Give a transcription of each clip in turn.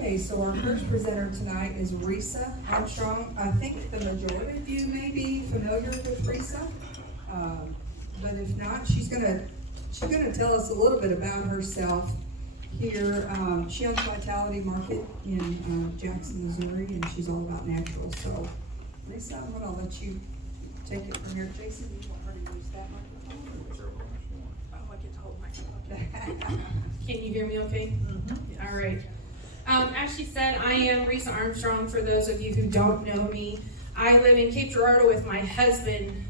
Okay, so our first presenter tonight is Risa Armstrong. I think the majority of you may be familiar with Risa, but if not, she's gonna tell us a little bit about herself here. She owns Vitality Market in Jackson, Missouri, and she's all about natural. So, Risa, I'm gonna let you take it from here. Jason, do you want her to use that microphone? Oh, I get to hold my okay. Can you hear me okay? Mm-hmm. All right. As she said, I am Risa Armstrong. For those of you who don't know me, I live in Cape Girardeau with my husband.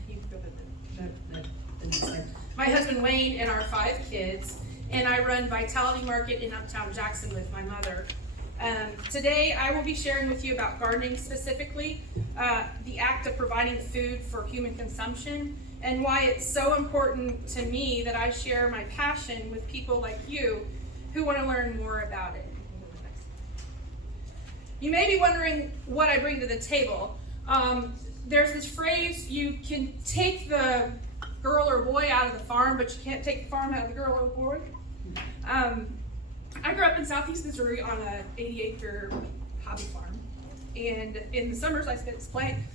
My husband Wayne and our 5 kids, and I run Vitality Market in Uptown Jackson with my mother. Today, I will be sharing with you about gardening specifically, the act of providing food for human consumption, and why it's so important to me that I share my passion with people like you who want to learn more about it. You may be wondering what I bring to the table. There's this phrase, you can take the girl or boy out of the farm, but you can't take the farm out of the girl or boy. I grew up in southeast Missouri on a 80-acre hobby farm. And in the summers I spent playing,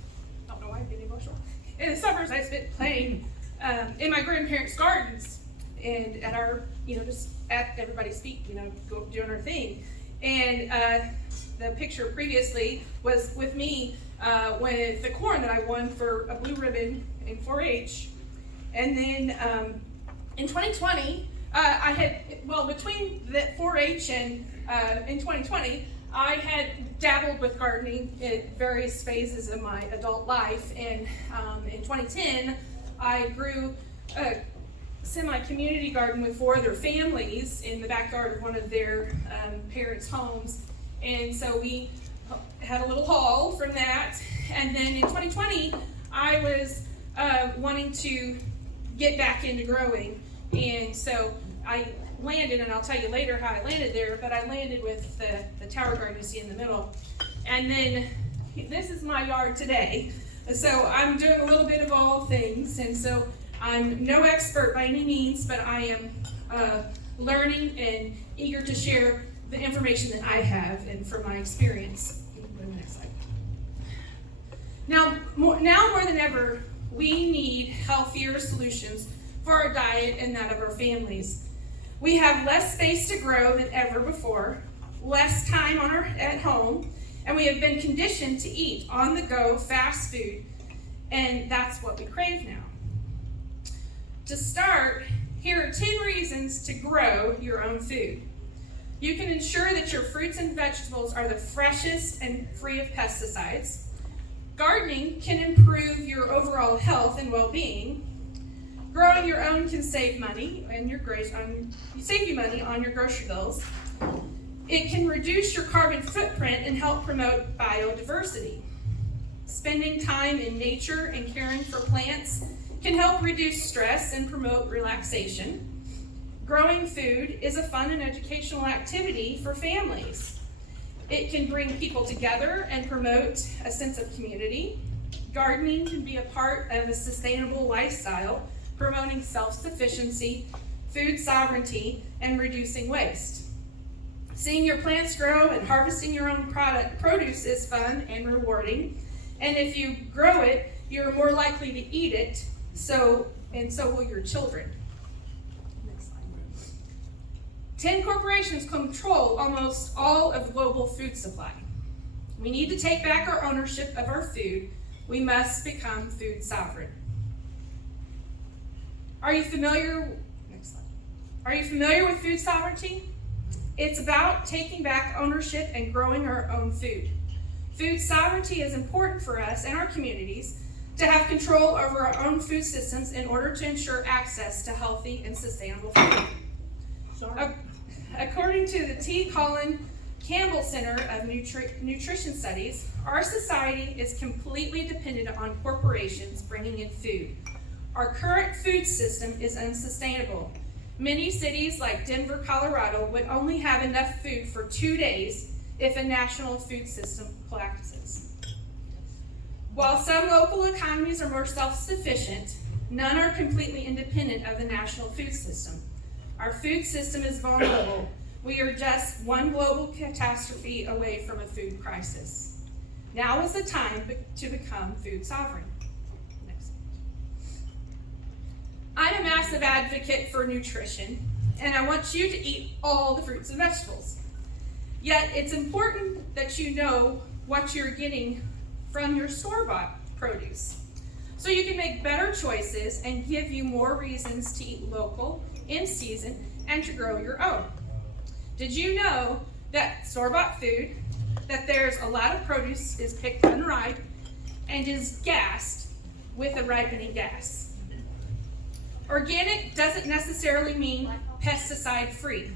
I don't know why I'm getting emotional. In the summers I spent playing in my grandparents' gardens and at our, just at everybody's feet, doing our thing. And the picture previously was with me with the corn that I won for a blue ribbon in 4-H. And then in 2020, between the 4-H and in 2020, I had dabbled with gardening at various phases of my adult life. And in 2010, I grew a semi-community garden with 4 other families in the backyard of one of their parents' homes. And so we had a little haul from that. And then in 2020, I was wanting to get back into growing. And so I landed, and I'll tell you later how I landed there, but I landed with the tower garden you see in the middle. And then this is my yard today. So I'm doing a little bit of all things. And so I'm no expert by any means, but I am learning and eager to share the information that I have and from my experience. Next slide. Now more than ever, we need healthier solutions for our diet and that of our families. We have less space to grow than ever before, less time at home, and we have been conditioned to eat on-the-go fast food, and that's what we crave now. To start, here are 10 reasons to grow your own food. You can ensure that your fruits and vegetables are the freshest and free of pesticides. Gardening can improve your overall health and well-being. Growing your own can save money save you money on your grocery bills. It can reduce your carbon footprint and help promote biodiversity. Spending time in nature and caring for plants can help reduce stress and promote relaxation. Growing food is a fun and educational activity for families. It can bring people together and promote a sense of community. Gardening can be a part of a sustainable lifestyle, promoting self-sufficiency, food sovereignty, and reducing waste. Seeing your plants grow and harvesting your own produce is fun and rewarding. And if you grow it, you're more likely to eat it, so will your children. Next slide. 10 corporations control almost all of global food supply. We need to take back our ownership of our food. We must become food sovereign. Are you familiar with food sovereignty? It's about taking back ownership and growing our own food. Food sovereignty is important for us and our communities to have control over our own food systems in order to ensure access to healthy and sustainable food. According to the T. Colin Campbell Center of Nutrition Studies, our society is completely dependent on corporations bringing in food. Our current food system is unsustainable. Many cities like Denver, Colorado would only have enough food for 2 days if a national food system collapses. While some local economies are more self-sufficient, none are completely independent of the national food system. Our food system is vulnerable. We are just one global catastrophe away from a food crisis. Now is the time to become food sovereign. Next. I'm a massive advocate for nutrition, and I want you to eat all the fruits and vegetables. Yet it's important that you know what you're getting from your store-bought produce, so you can make better choices and give you more reasons to eat local, in season, and to grow your own. Did you know that store-bought food, that there's a lot of produce is picked unripe and is gassed with a ripening gas? Organic doesn't necessarily mean pesticide-free.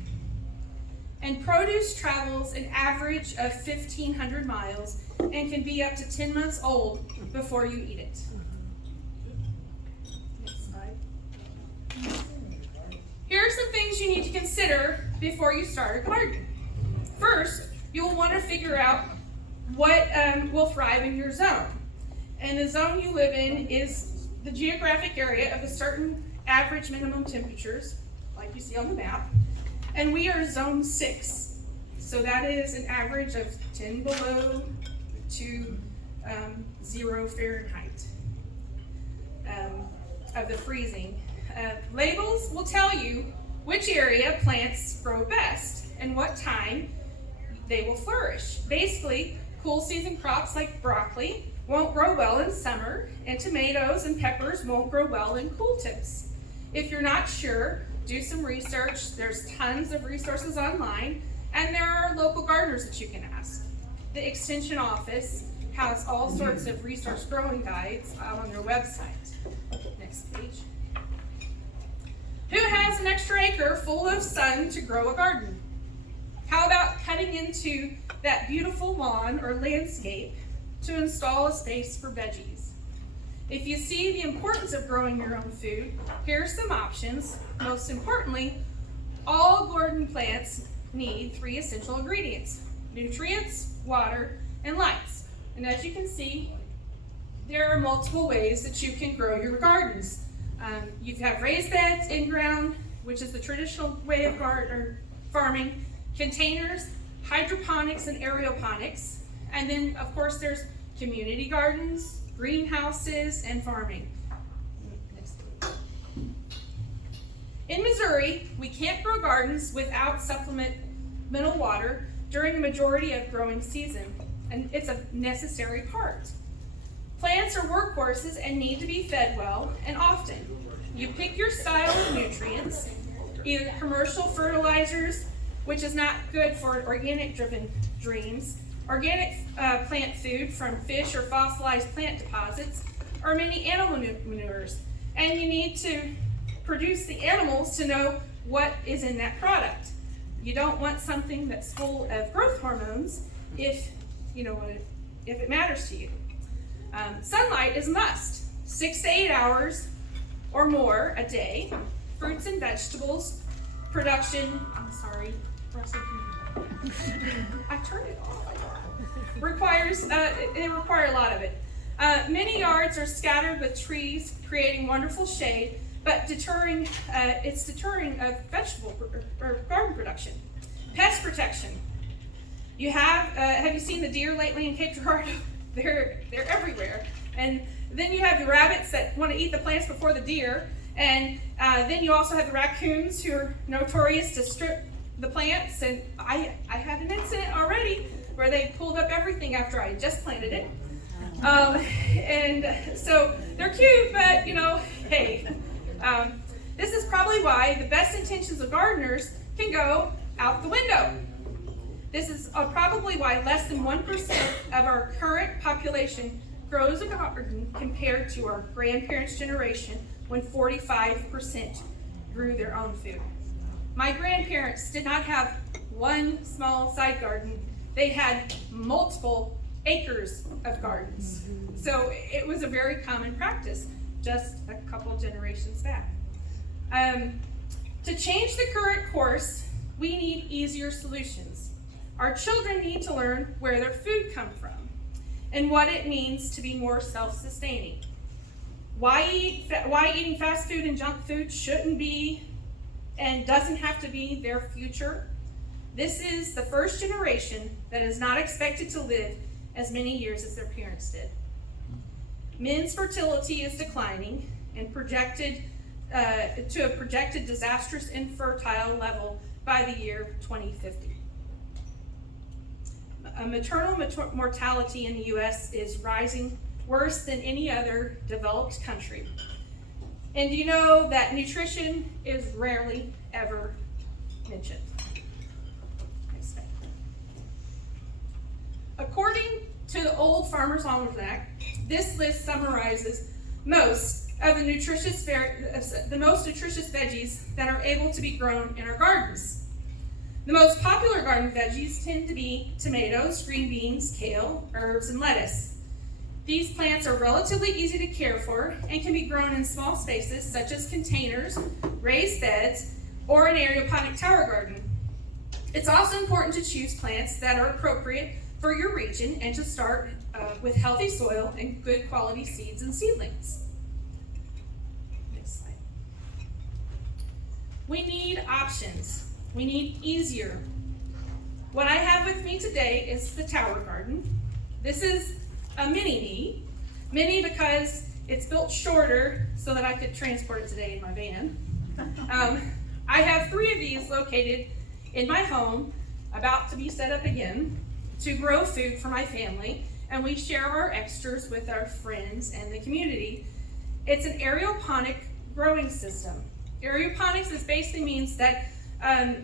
And produce travels an average of 1,500 miles and can be up to 10 months old before you eat it. Next slide. Here are some things you need to consider before you start a garden. First, you'll want to figure out what will thrive in your zone. And the zone you live in is the geographic area of a certain average minimum temperatures, like you see on the map. And we are zone 6. So that is an average of 10 below to 0 Fahrenheit of the freezing. Labels will tell you which area plants grow best and what time they will flourish. Basically, cool season crops like broccoli won't grow well in summer, and tomatoes and peppers won't grow well in cool temps. If you're not sure, do some research. There's tons of resources online, and there are local gardeners that you can ask. The Extension Office has all sorts of resource growing guides on their website. Next page. Who has an extra acre full of sun to grow a garden? How about cutting into that beautiful lawn or landscape to install a space for veggies? If you see the importance of growing your own food, here are some options. Most importantly, all garden plants need 3 essential ingredients: nutrients, water, and lights. And as you can see, there are multiple ways that you can grow your gardens. You have raised beds, in-ground, which is the traditional way of farming, containers, hydroponics, and aeroponics. And then, of course, there's community gardens, greenhouses, and farming. In Missouri, we can't grow gardens without supplemental water during the majority of growing season, and it's a necessary part. Plants are workhorses and need to be fed well and often. You pick your style of nutrients, either commercial fertilizers, which is not good for organic-driven dreams, organic plant food from fish or fossilized plant deposits, or many animal manures. And you need to produce the animals to know what is in that product. You don't want something that's full of growth hormones if it matters to you. Sunlight is a must. 6 to 8 hours or more a day. Fruits and vegetables production. I'm sorry, Russell. I turned it off. They require a lot of it. Many yards are scattered with trees, creating wonderful shade, but it's deterring of vegetable or garden production. Pest protection. Have you seen the deer lately in Cape Girardeau? They're everywhere. And then you have the rabbits that want to eat the plants before the deer. And then you also have the raccoons who are notorious to strip the plants. And I had an incident already where they pulled up everything after I just planted it. And so they're cute, but hey. This is probably why the best intentions of gardeners can go out the window. This is probably why less than 1% of our current population grows a garden compared to our grandparents' generation when 45% grew their own food. My grandparents did not have one small side garden. They had multiple acres of gardens. So it was a very common practice just a couple generations back. To change the current course, we need easier solutions. Our children need to learn where their food comes from and what it means to be more self-sustaining. Why eating fast food and junk food shouldn't be and doesn't have to be their future. This is the first generation that is not expected to live as many years as their parents did. Men's fertility is declining and projected to a projected disastrous infertile level by the year 2050. Maternal mortality in the U.S. is rising worse than any other developed country. And you know that nutrition is rarely ever mentioned. According to the Old Farmer's Almanac, this list summarizes most of the most nutritious veggies that are able to be grown in our gardens. The most popular garden veggies tend to be tomatoes, green beans, kale, herbs, and lettuce. These plants are relatively easy to care for and can be grown in small spaces such as containers, raised beds, or an aeroponic tower garden. It's also important to choose plants that are appropriate for your region and to start with healthy soil and good quality seeds and seedlings. Next slide. We need options. We need easier. What I have with me today is the tower garden. This is a mini because it's built shorter so that I could transport it today in my van. I have 3 of these located in my home, about to be set up again, to grow food for my family, and we share our extras with our friends and the community. It's an aeroponic growing system. Aeroponics basically means that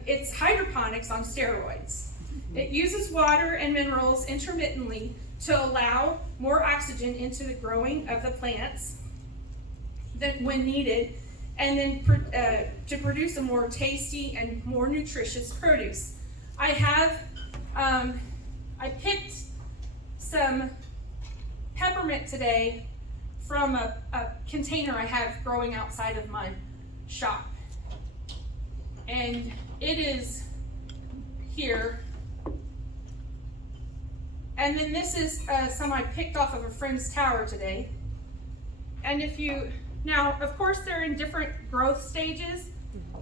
it's hydroponics on steroids. It uses water and minerals intermittently to allow more oxygen into the growing of the plants than when needed, and then to produce a more tasty and more nutritious produce. I picked some peppermint today from a container I have growing outside of my shop. And it is here. And then this is some I picked off of a friend's tower today. And now of course they're in different growth stages.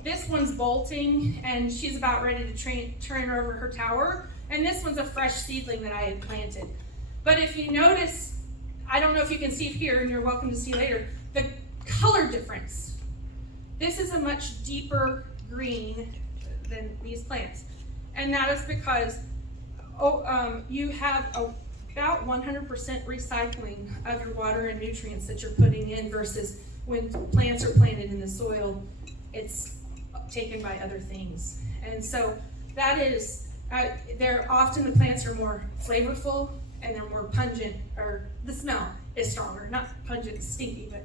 This one's bolting and she's about ready to turn over her tower. And this one's a fresh seedling that I had planted. But if you notice, I don't know if you can see it here, and you're welcome to see later, the color difference. This is a much deeper green than these plants. And that is because you have about 100% recycling of your water and nutrients that you're putting in, versus when plants are planted in the soil, it's taken by other things. And so that is, often the plants are more flavorful and they're more pungent, or the smell is stronger, not pungent, stinky, but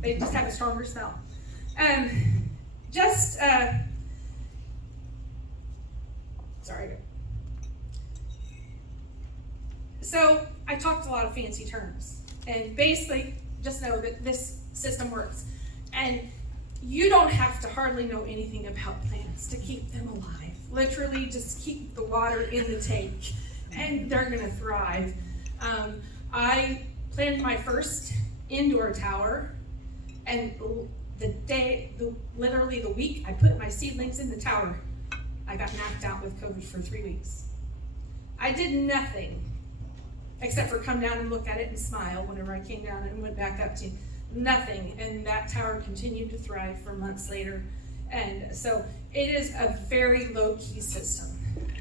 they just have a stronger smell. Sorry. So I talked a lot of fancy terms, and basically just know that this system works. And you don't have to hardly know anything about plants to keep them alive. Literally just keep the water in the tank and they're gonna thrive. I planted my first indoor tower, and literally the week I put my seedlings in the tower, I got knocked out with COVID for 3 weeks. I did nothing except for come down and look at it and smile whenever I came down and went back up to nothing, and that tower continued to thrive for months later. And so it is a very low-key system,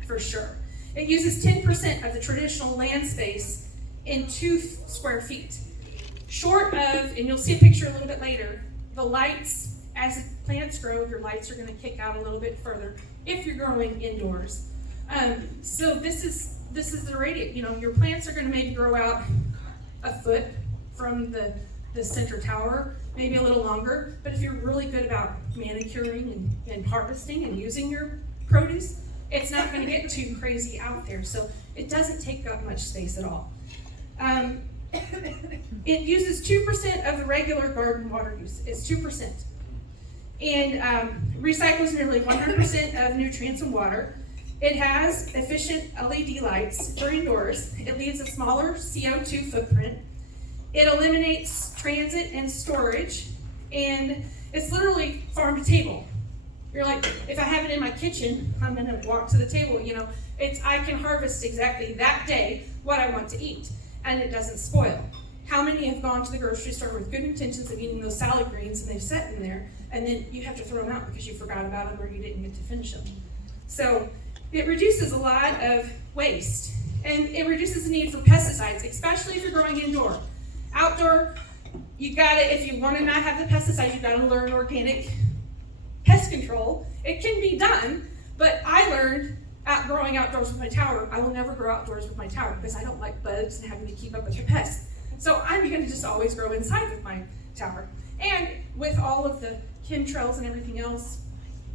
for sure. It uses 10% of the traditional land space in 2 square feet. Short of, and you'll see a picture a little bit later, the lights, as the plants grow, your lights are going to kick out a little bit further if you're growing indoors. So this is the radius. Your plants are going to maybe grow out a foot from the center tower, maybe a little longer, but if you're really good about manicuring and harvesting and using your produce, it's not going to get too crazy out there. So it doesn't take up much space at all. It uses 2% of the regular garden water use. It's 2%. And recycles nearly 100% of nutrients and water. It has efficient LED lights for indoors. It leaves a smaller CO2 footprint. It eliminates transit and storage, and it's literally farm to table. You're like, if I have it in my kitchen, I'm gonna walk to the table, you know. I can harvest exactly that day what I want to eat, and it doesn't spoil. How many have gone to the grocery store with good intentions of eating those salad greens and they've sat in there, and then you have to throw them out because you forgot about them or you didn't get to finish them? So it reduces a lot of waste, and it reduces the need for pesticides, especially if you're growing indoor. Outdoor, if you want to not have the pesticides, you gotta learn organic pest control. It can be done, but I learned growing outdoors with my tower, I will never grow outdoors with my tower because I don't like bugs and having to keep up with the pests. So I'm going to just always grow inside with my tower. And with all of the chemtrails and everything else,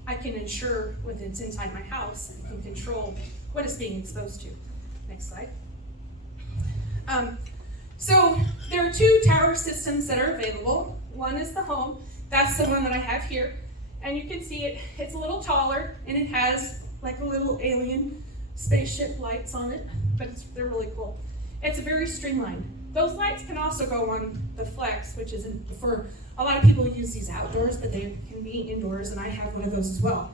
I can ensure when it's inside my house, I can control what it's being exposed to. Next slide. So there are 2 tower systems that are available. One is the home. That's the one that I have here. And you can see it's a little taller, and it has like a little alien spaceship lights on it, but they're really cool. It's very streamlined. Those lights can also go on the Flex, which is for a lot of people use these outdoors, but they can be indoors, and I have one of those as well.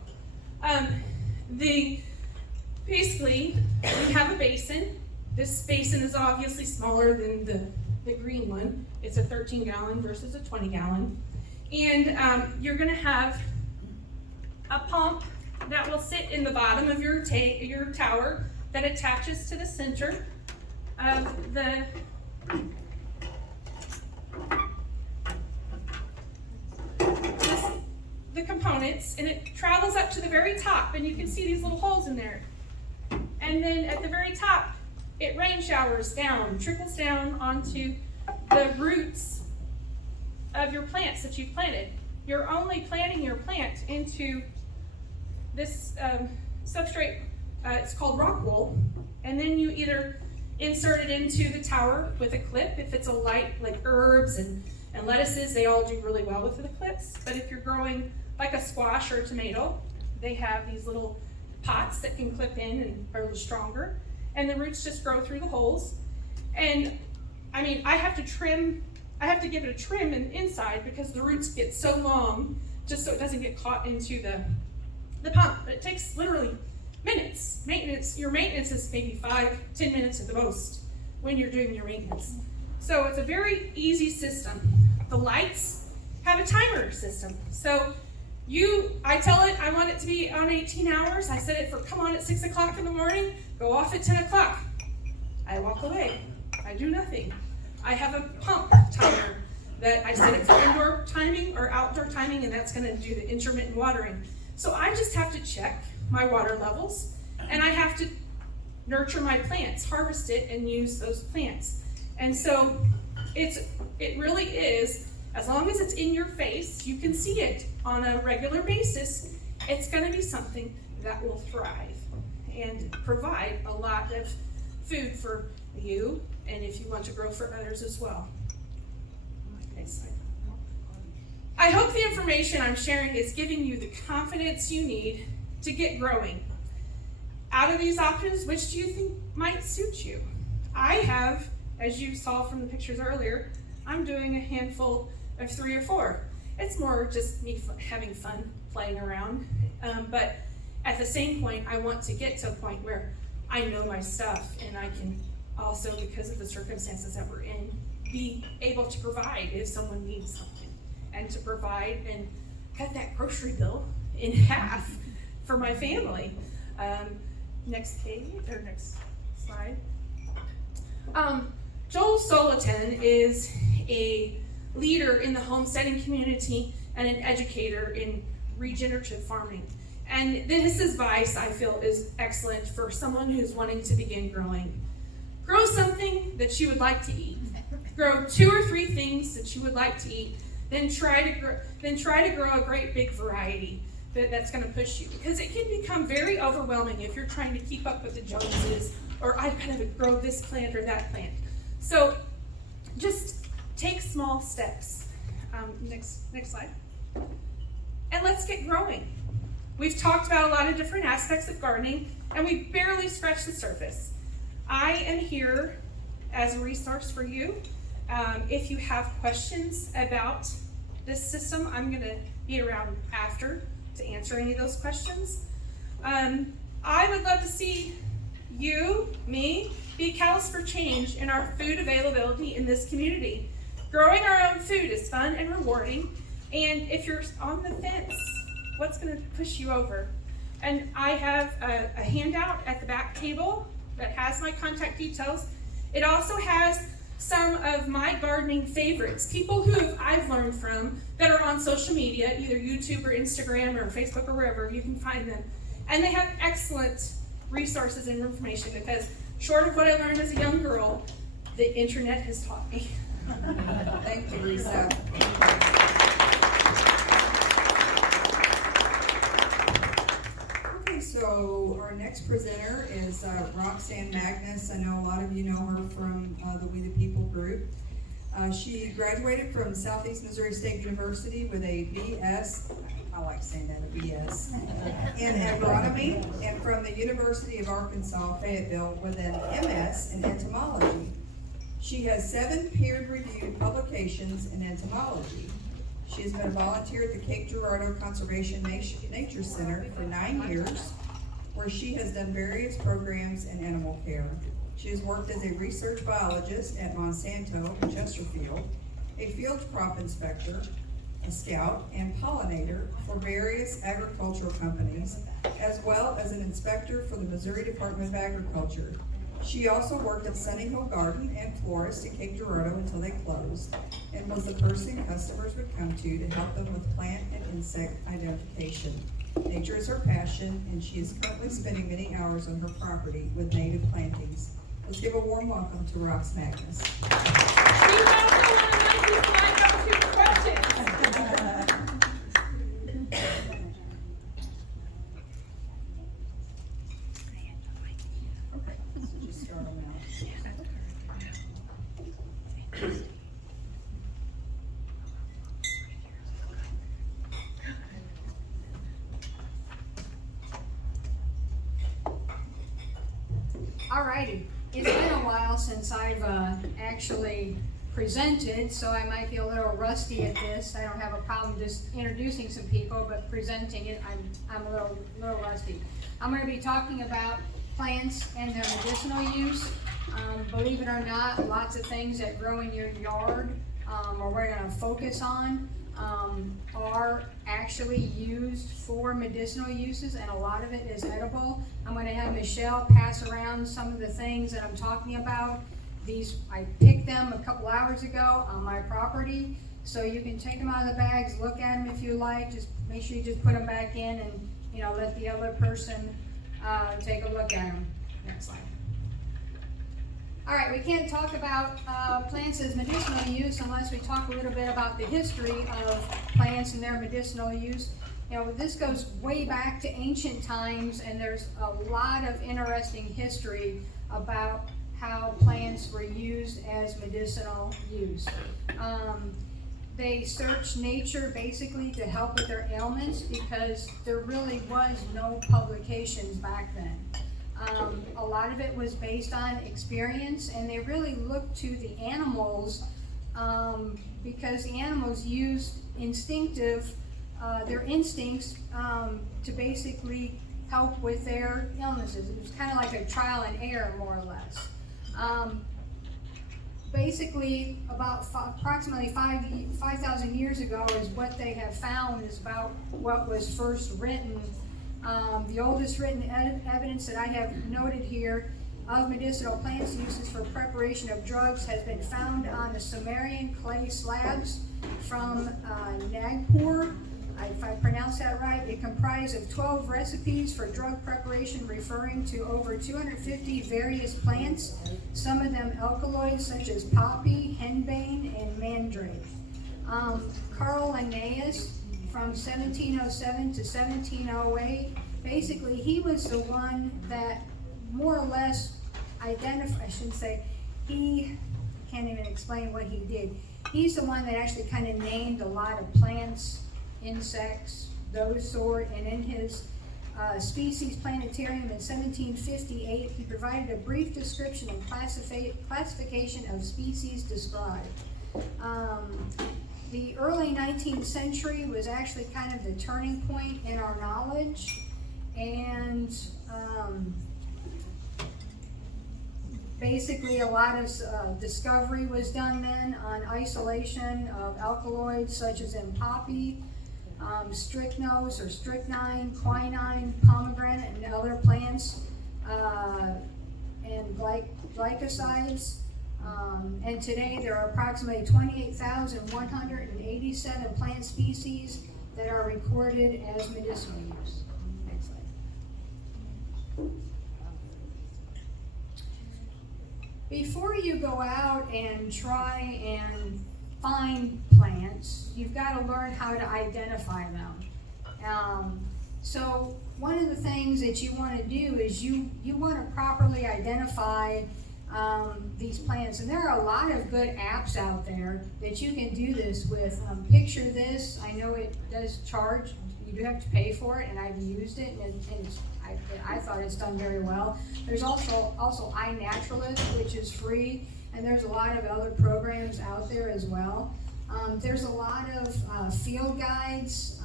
Basically, we have a basin. This basin is obviously smaller than the green one. It's a 13-gallon versus a 20-gallon. And you're gonna have a pump that will sit in the bottom of your tower that attaches to the center of the components, and it travels up to the very top, and you can see these little holes in there. And then at the very top, it rain showers down, trickles down onto the roots of your plants that you've planted. You're only planting your plant into this substrate, it's called rock wool, and then you either insert it into the tower with a clip. If it's a light, like herbs and lettuces, they all do really well with the clips. But if you're growing like a squash or a tomato, they have these little pots that can clip in and are stronger, and the roots just grow through the holes. And I mean, I have to give it a trim inside because the roots get so long, just so it doesn't get caught into the pump. But it takes literally minutes. Your maintenance is maybe 5-10 minutes at the most when you're doing your maintenance. So it's a very easy system. The lights have a timer system. So I tell it I want it to be on 18 hours. I set it for come on at 6 o'clock in the morning, go off at 10 o'clock. I walk away. I do nothing. I have a pump timer that I set it for indoor timing or outdoor timing, and that's gonna do the intermittent watering. So I just have to check my water levels, and I have to nurture my plants, harvest it, and use those plants. And so it really is, as long as it's in your face, you can see it on a regular basis, it's gonna be something that will thrive and provide a lot of food for you, and if you want to grow for others as well. I hope the information I'm sharing is giving you the confidence you need to get growing. Out of these options, which do you think might suit you? I have, as you saw from the pictures earlier, I'm doing a handful of 3 or 4. It's more just me having fun playing around, but at the same point, I want to get to a point where I know my stuff, and I can also, because of the circumstances that we're in, be able to provide if someone needs something, and to provide and cut that grocery bill in half for my family. Next page, or next slide. Joel Solitan is a leader in the homesteading community and an educator in regenerative farming. And his advice, I feel, is excellent for someone who's wanting to begin growing. Grow something that you would like to eat. Grow 2 or 3 things that you would like to eat. Then try to grow a great big variety that's going to push you, because it can become very overwhelming if you're trying to keep up with the Joneses, or I've got to grow this plant or that plant. So just take small steps. Next slide. And let's get growing. We've talked about a lot of different aspects of gardening, and we barely scratched the surface. I am here as a resource for you. If you have questions about this system, I'm going to be around after to answer any of those questions. I would love to see you, me, be a catalyst for change in our food availability in this community. Growing our own food is fun and rewarding, and if you're on the fence, what's going to push you over? And I have a handout at the back table that has my contact details. It also has some of my gardening favorites, people who I've learned from that are on social media, either YouTube or Instagram or Facebook or wherever you can find them. And they have excellent resources and information because short of what I learned as a young girl, the internet has taught me. Thank you, Risa. Okay, so our next presenter is Roxanne Magnus. I know a lot of you know her from the We the People group. She graduated from Southeast Missouri State University with a BS, I like saying that, a BS, in agronomy, and from the University of Arkansas, Fayetteville, with an MS in entomology. She has 7 peer-reviewed publications in entomology. She has been a volunteer at the Cape Girardeau Conservation Nature Center for 9 years, where she has done various programs in animal care. She has worked as a research biologist at Monsanto in Chesterfield, a field crop inspector, a scout, and pollinator for various agricultural companies, as well as an inspector for the Missouri Department of Agriculture. She also worked at Sunny Hill Garden and Florist in Cape Girardeau until they closed, and was the person customers would come to help them with plant and insect identification. Nature is her passion, and she is currently spending many hours on her property with native plantings. Let's give a warm welcome to Rox Magnus. You know one of my people I go to questions. Just start them out. Alrighty, it's been a while since I've actually presented, so I might be a little rusty at this. I don't have a problem just introducing some people, but presenting it, I'm a little rusty. I'm going to be talking about plants and their medicinal use. Believe it or not, lots of things that grow in your yard, or we're going to focus on, are actually used for medicinal uses, and a lot of it is edible. I'm going to have Michelle pass around some of the things that I'm talking about. These, I picked them a couple hours ago on my property, so you can take them out of the bags, look at them if you like. Just make sure you just put them back in, and let the other person take a look at them. Next slide. All right, we can't talk about plants as medicinal use unless we talk a little bit about the history of plants and their medicinal use. This goes way back to ancient times, and there's a lot of interesting history about how plants were used as medicinal use. They searched nature basically to help with their ailments because there really was no publications back then. A lot of it was based on experience, and they really looked to the animals because the animals used their instincts to basically help with their illnesses. It was kind of like a trial and error, more or less. Basically, about approximately 5,000 years ago is what they have found is about what was first written. The oldest written evidence that I have noted here of medicinal plants uses for preparation of drugs has been found on the Sumerian clay slabs from Nagpur. If I pronounce that right, it comprised of 12 recipes for drug preparation referring to over 250 various plants, some of them alkaloids such as poppy, henbane, and mandrake. Carl Linnaeus from 1707 to 1708, basically he was the one that more or less identified, I shouldn't say, he can't even explain what he did. He's the one that actually kind of named a lot of plants, insects, those sort, and in his Species Planetarium in 1758, he provided a brief description and classification of species described. the early 19th century was actually kind of the turning point in our knowledge, and basically a lot of discovery was done then on isolation of alkaloids such as in poppy, strychnose or strychnine, quinine, pomegranate, and other plants, and glycosides. And today there are approximately 28,187 plant species that are recorded as medicinal use. Next slide. Before you go out and try and find plants, you've got to learn how to identify them. So one of the things that you want to do is you want to properly identify these plants, and there are a lot of good apps out there that you can do this with. Picture this. I know it does charge. You do have to pay for it, and I've used it, and I thought it's done very well. There's also iNaturalist, which is free, and there's a lot of other programs out there as well. There's a lot of field guides.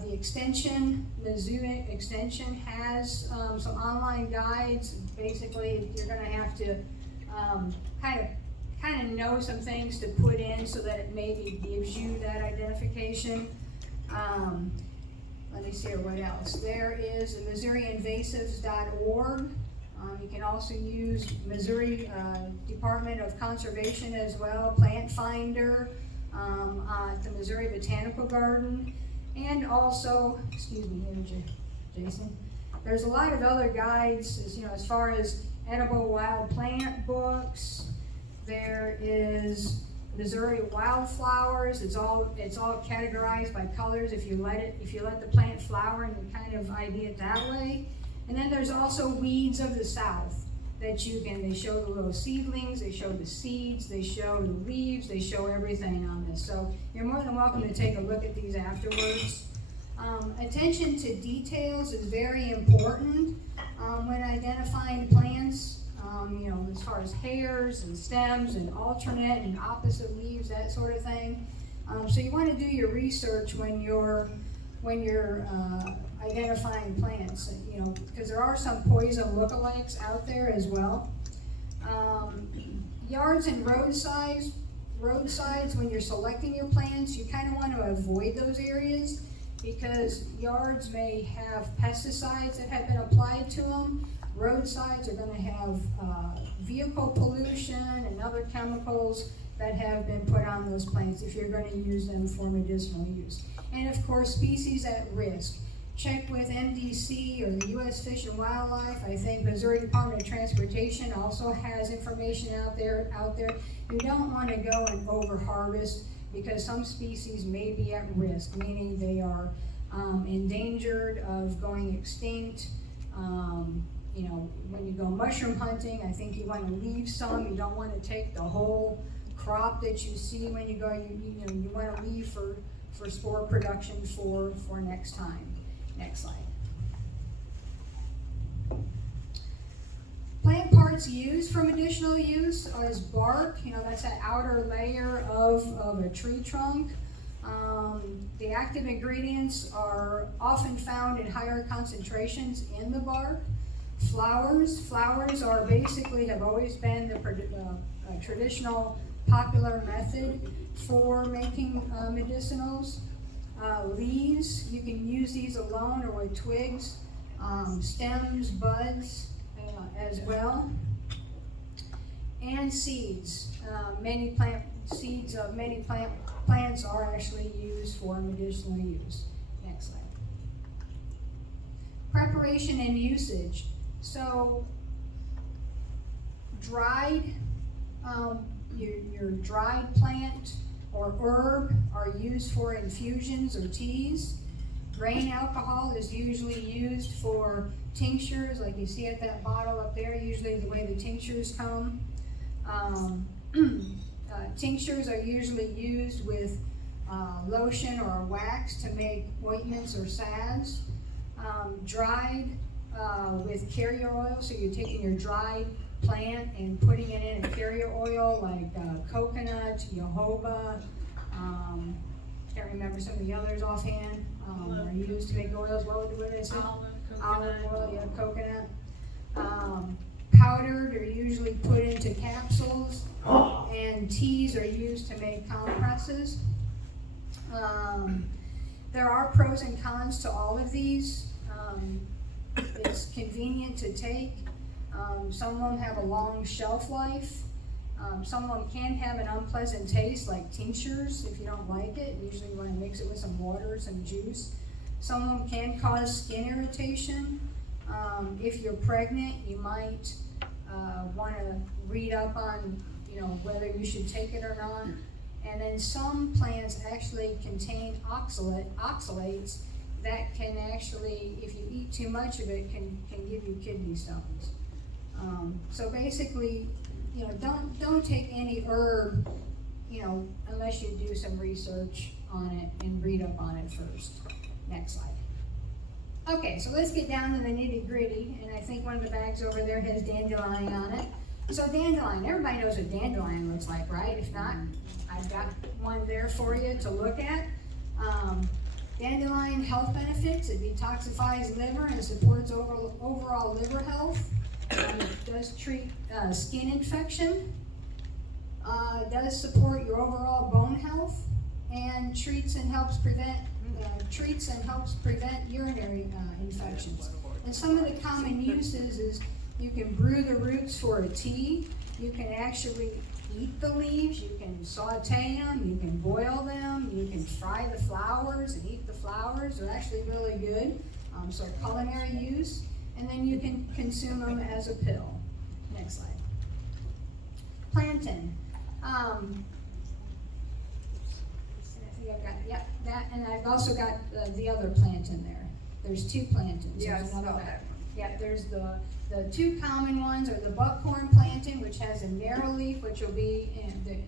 The extension, Mizzou Extension has some online guides. Basically, you're going to have to kind of know some things to put in so that it maybe gives you that identification. Let me see here, what else? There is MissouriInvasives.org. You can also use Missouri Department of Conservation as well, Plant Finder, the Missouri Botanical Garden. And also, excuse me here, Jason, there's a lot of other guides, as far as edible wild plant books. There is Missouri Wildflowers. It's all categorized by colors. If you let the plant flower, and you kind of ID it that way. And then there's also Weeds of the South that they show the little seedlings, they show the seeds, they show the leaves, they show everything on this. So you're more than welcome to take a look at these afterwards. Attention to details is very important when identifying plants, as far as hairs and stems and alternate and opposite leaves, that sort of thing. So you want to do your research when you're identifying plants, because there are some poison lookalikes out there as well. Yards and roadsides, when you're selecting your plants, you kind of want to avoid those areas because yards may have pesticides that have been applied to them. Roadsides are going to have vehicle pollution and other chemicals that have been put on those plants if you're going to use them for medicinal use. And of course, species at risk. Check with MDC or the U.S. Fish and Wildlife. I think Missouri Department of Transportation also has information out there. You don't want to go and over-harvest because some species may be at risk, meaning they are endangered of going extinct. When you go mushroom hunting, I think you want to leave some. You don't want to take the whole crop that you see when you go. You want to leave for spore production for next time. Next slide. Plant parts used for medicinal use is bark. That's that outer layer of a tree trunk. The active ingredients are often found in higher concentrations in the bark. Flowers are have always been the traditional popular method for making medicinals. Leaves, you can use these alone or with twigs, stems, buds as well, and seeds. Seeds of many plants are actually used for medicinal use. Next slide. Preparation and usage. So, your dried plant or herb are used for infusions or teas. Grain alcohol is usually used for tinctures, like you see at that bottle up there, usually the way the tinctures come. Tinctures are usually used with lotion or wax to make ointments or salves. Dried with carrier oil, so you're taking your dried plant and putting it in a carrier oil like coconut, jojoba, Can't remember some of the others offhand. Are used to make oils. What did I say? Olive oil, yeah, coconut. Powdered are usually put into capsules, and teas are used to make compresses. There are pros and cons to all of these. It's convenient to take. Some of them have a long shelf life. Some of them can have an unpleasant taste, like tinctures. If you don't like it, usually you want to mix it with some water, some juice. Some of them can cause skin irritation. If you're pregnant, you might want to read up on, whether you should take it or not. And then some plants actually contain oxalates that can actually, if you eat too much of it, can give you kidney stones. So basically, don't take any herb, unless you do some research on it and read up on it first. Next slide. Okay, so let's get down to the nitty gritty, and I think one of the bags over there has dandelion on it. So dandelion, everybody knows what dandelion looks like, right? If not, I've got one there for you to look at. Dandelion health benefits: it detoxifies liver and supports overall liver health. It does treat skin infection. It does support your overall bone health, and treats and helps prevent urinary infections. And some of the common uses is you can brew the roots for a tea. You can actually eat the leaves. You can saute them. You can boil them. You can fry the flowers and eat the flowers. They're actually really good. So culinary use. And then you can consume them as a pill. Next slide. Plantain. I think I've got, that, and I've also got the other plantain there. There's two plantains. Yeah, There's I saw another that. Yeah, there's the two common ones are the buckhorn plantain, which has a narrow leaf, which will be,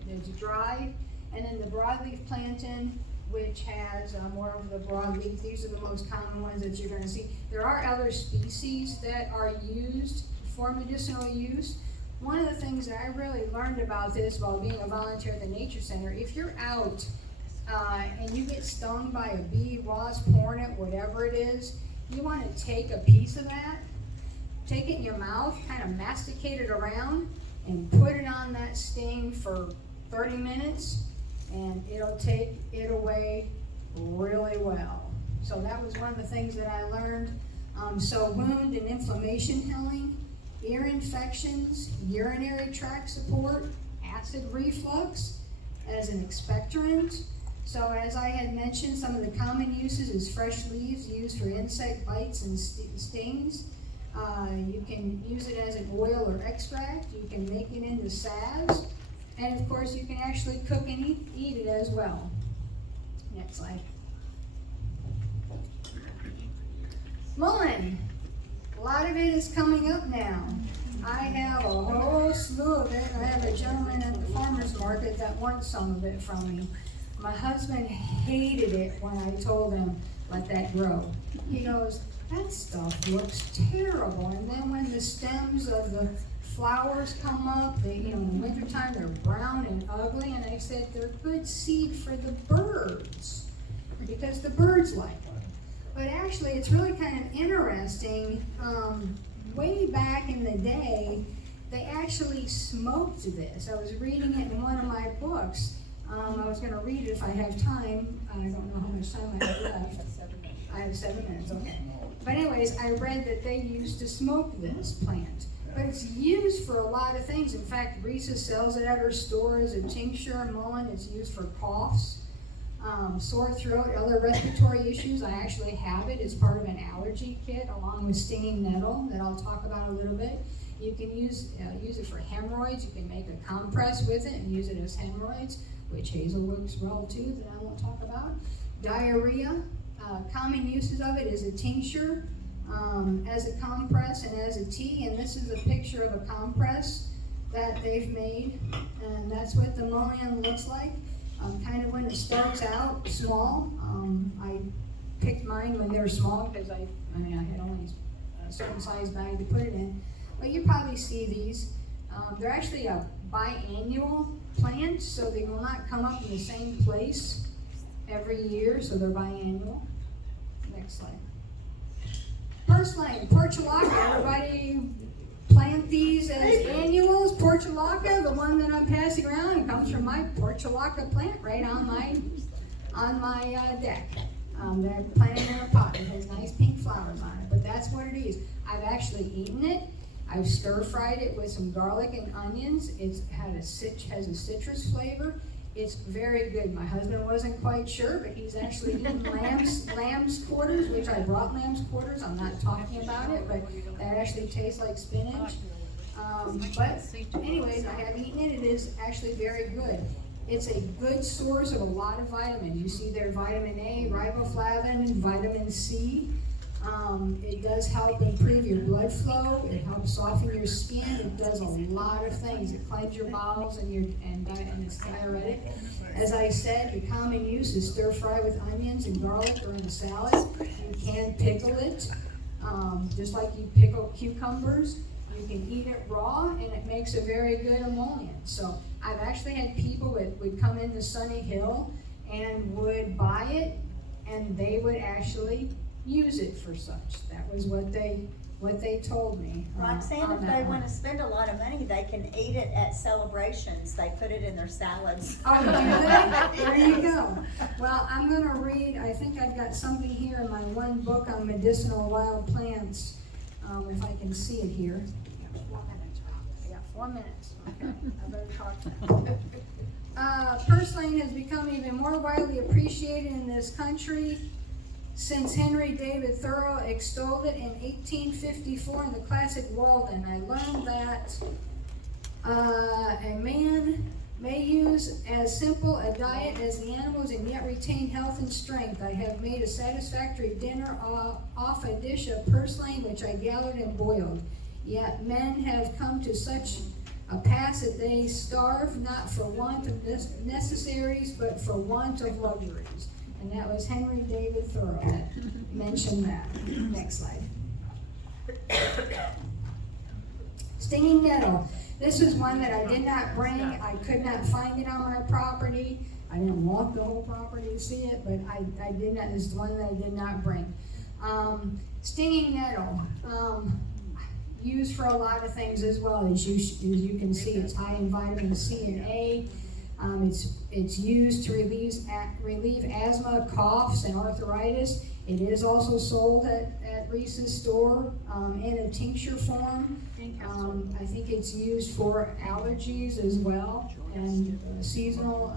it's dry, and then the broadleaf plantain, which has more of the broadleaf. These are the most common ones that you're going to see. There are other species that are used for medicinal use. One of the things that I really learned about this while being a volunteer at the Nature Center, if you're out and you get stung by a bee, wasp, hornet, whatever it is, you want to take a piece of that, take it in your mouth, kind of masticate it around, and put it on that sting for 30 minutes, and it'll take it away really well. So that was one of the things that I learned. So wound and inflammation healing, ear infections, urinary tract support, acid reflux as an expectorant. So as I had mentioned, some of the common uses is fresh leaves used for insect bites and stings. You can use it as an oil or extract. You can make it into salves. And of course, you can actually cook and eat it as well. Next slide. Mullein. A lot of it is coming up now. I have a whole slew of it. I have a gentleman at the farmer's market that wants some of it from me. My husband hated it when I told him, let that grow. He goes, that stuff looks terrible. And then when the stems of the flowers come up, they, in the wintertime, they're brown and ugly. And I said, they're good seed for the birds, because the birds like them. But actually, it's really kind of interesting. Way back in the day, they actually smoked this. I was reading it in one of my books. I was going to read it if I have time. I don't know how much time I have left. I have 7 minutes, okay. But anyways, I read that they used to smoke this plant. But it's used for a lot of things. In fact, Risa sells it at her store as a tincture. Mullein, it's used for coughs, sore throat, other respiratory issues. I actually have it as part of an allergy kit along with stinging nettle that I'll talk about a little bit. You can use it for hemorrhoids. You can make a compress with it and use it as hemorrhoids, which hazel works well too, that I won't talk about. Diarrhea, common uses of it is a tincture, as a compress and as a tea, and this is a picture of a compress that they've made, and that's what the mullein looks like. Kind of when it starts out small. I picked mine when they were small because I had only a certain size bag to put it in. But you probably see these. They're actually a biannual plants, so they will not come up in the same place every year, so they're biannual. Next slide. Purslane, portulaca, everybody plant these as annuals. Portulaca, the one that I'm passing around, it comes from my portulaca plant right on my deck. They're planted in a pot. It has nice pink flowers on it, but that's what it is. I've actually eaten it. I've stir-fried it with some garlic and onions. It has a citrus flavor. It's very good. My husband wasn't quite sure, but he's actually eaten lamb's quarters, which I brought lamb's quarters. I'm not talking about it, but that actually tastes like spinach. But anyways, I have eaten it. It is actually very good. It's a good source of a lot of vitamins. You see there vitamin A, riboflavin, vitamin C. It does help improve your blood flow. It helps soften your skin. It does a lot of things. It cleanses your bowels and it's diuretic. As I said, the common use is stir fry with onions and garlic or in a salad. You can pickle it, just like you pickle cucumbers. You can eat it raw, and it makes a very good emollient. So I've actually had people that would come into Sunny Hill and would buy it, and they would actually use it for such. That was what they told me. Roxanne, if they want to spend a lot of money, they can eat it at celebrations. They put it in their salads. Oh, do they? There you go. Well, I'm going to read, I think I've got something here in my one book on medicinal wild plants, if I can see it here. I got 4 minutes. Okay, I better talk now. Purslane has become even more widely appreciated in this country since Henry David Thoreau extolled it in 1854 in the classic Walden. I learned that a man may use as simple a diet as the animals and yet retain health and strength. I have made a satisfactory dinner off a dish of purslane which I gathered and boiled. Yet men have come to such a pass that they starve not for want of necessaries but for want of luxuries. And that was Henry David Thoreau that mentioned that. Next slide. Stinging nettle. This is one that I did not bring. I could not find it on my property. I didn't want the whole property to see it, but I did not. This is one that I did not bring. Stinging nettle. Used for a lot of things as well. As you can see, it's high in vitamin C and A. It's used to relieve asthma, coughs, and arthritis. It is also sold at Reese's store in a tincture form. I think it's used for allergies as well and seasonal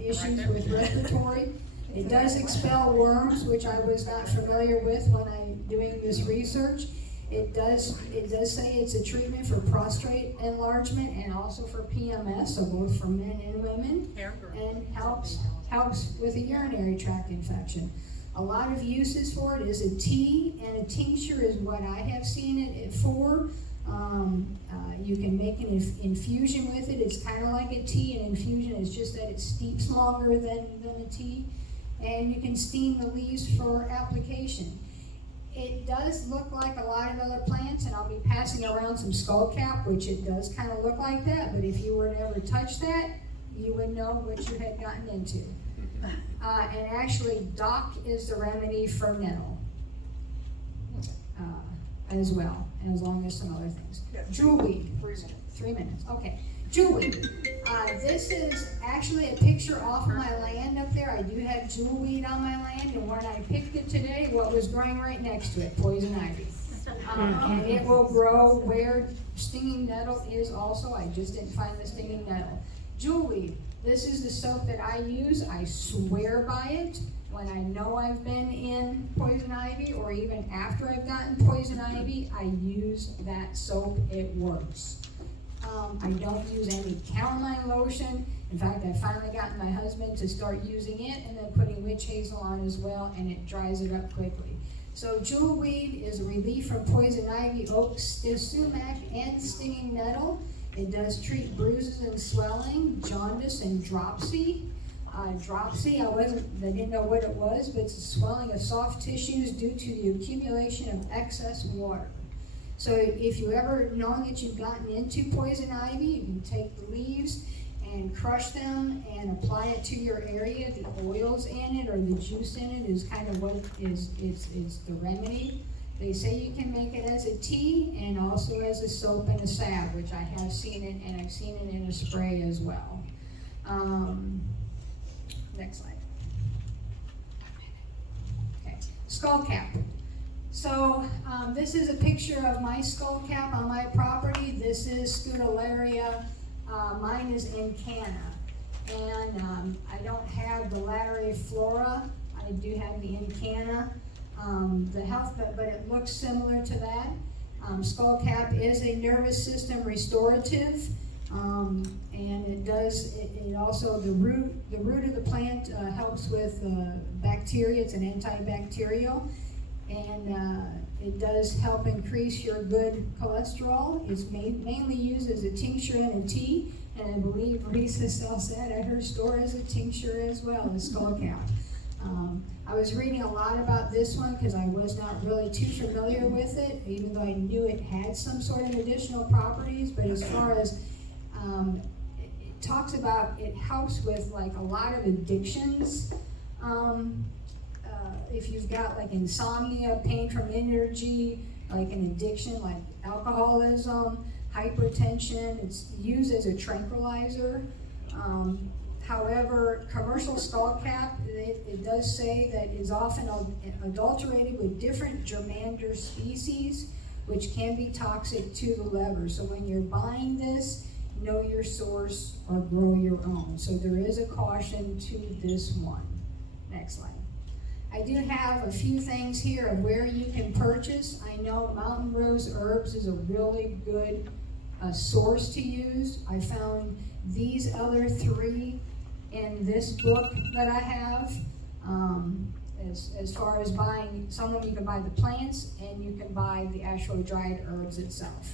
issues with respiratory. It does expel worms, which I was not familiar with when I'm doing this research. It does say it's a treatment for prostate enlargement and also for PMS, so both for men and women, and helps with a urinary tract infection. A lot of uses for it is a tea, and a tincture is what I have seen it for. You can make an infusion with it. It's kind of like a tea. An infusion is just that it steeps longer than a tea, and you can steam the leaves for application. It does look like a lot of other plants, and I'll be passing around some skullcap, which it does kind of look like that, but if you were to ever touch that, you would know what you had gotten into. And actually, dock is the remedy for nettle as well, as long as some other things. Jewelweed. 3 minutes. Okay. Jewelweed. This is actually a picture off my land up there. I do have jewelweed on my land, and when I picked it today, what was growing right next to it? Poison ivy. And it will grow where stinging nettle is also. I just didn't find the stinging nettle. Jewelweed. This is the soap that I use. I swear by it. When I know I've been in poison ivy, or even after I've gotten poison ivy, I use that soap. It works. I don't use any calamine lotion. In fact, I finally gotten my husband to start using it and then putting witch hazel on as well, and it dries it up quickly. So jewelweed is a relief from poison ivy, oak, sumac, and stinging nettle. It does treat bruises and swelling, jaundice, and dropsy. Dropsy, I didn't know what it was, but it's a swelling of soft tissues due to the accumulation of excess water. So if you ever know that you've gotten into poison ivy, you can take the leaves and crush them and apply it to your area. The oils in it or the juice in it is kind of what is the remedy. They say you can make it as a tea and also as a soap and a salve, which I have seen it, and I've seen it in a spray as well. Next slide. Okay, skull cap. So this is a picture of my skull cap on my property. This is Scutellaria. Mine is Encana. And I don't have the Lateriflora. I do have the Encana. The health, but it looks similar to that. Skull cap is a nervous system restorative. And it does, it also, the root of the plant helps with bacteria. It's an antibacterial. And it does help increase your good cholesterol. It's mainly used as a tincture and a tea. And I believe Risa sells that at her store as a tincture as well, the skull cap. I was reading a lot about this one because I was not really too familiar with it, even though I knew it had some sort of additional properties. But as far as it talks about, it helps with like a lot of addictions. If you've got like insomnia, pain from energy, like an addiction like alcoholism, hypertension, it's used as a tranquilizer. However, commercial skull cap, it does say that is often adulterated with different germander species, which can be toxic to the liver. So when you're buying this, know your source or grow your own. So there is a caution to this one. Next slide. I do have a few things here of where you can purchase. I know Mountain Rose Herbs is a really good source to use. I found these other three in this book that I have. As far as buying, some of them you can buy the plants and you can buy the actual dried herbs itself.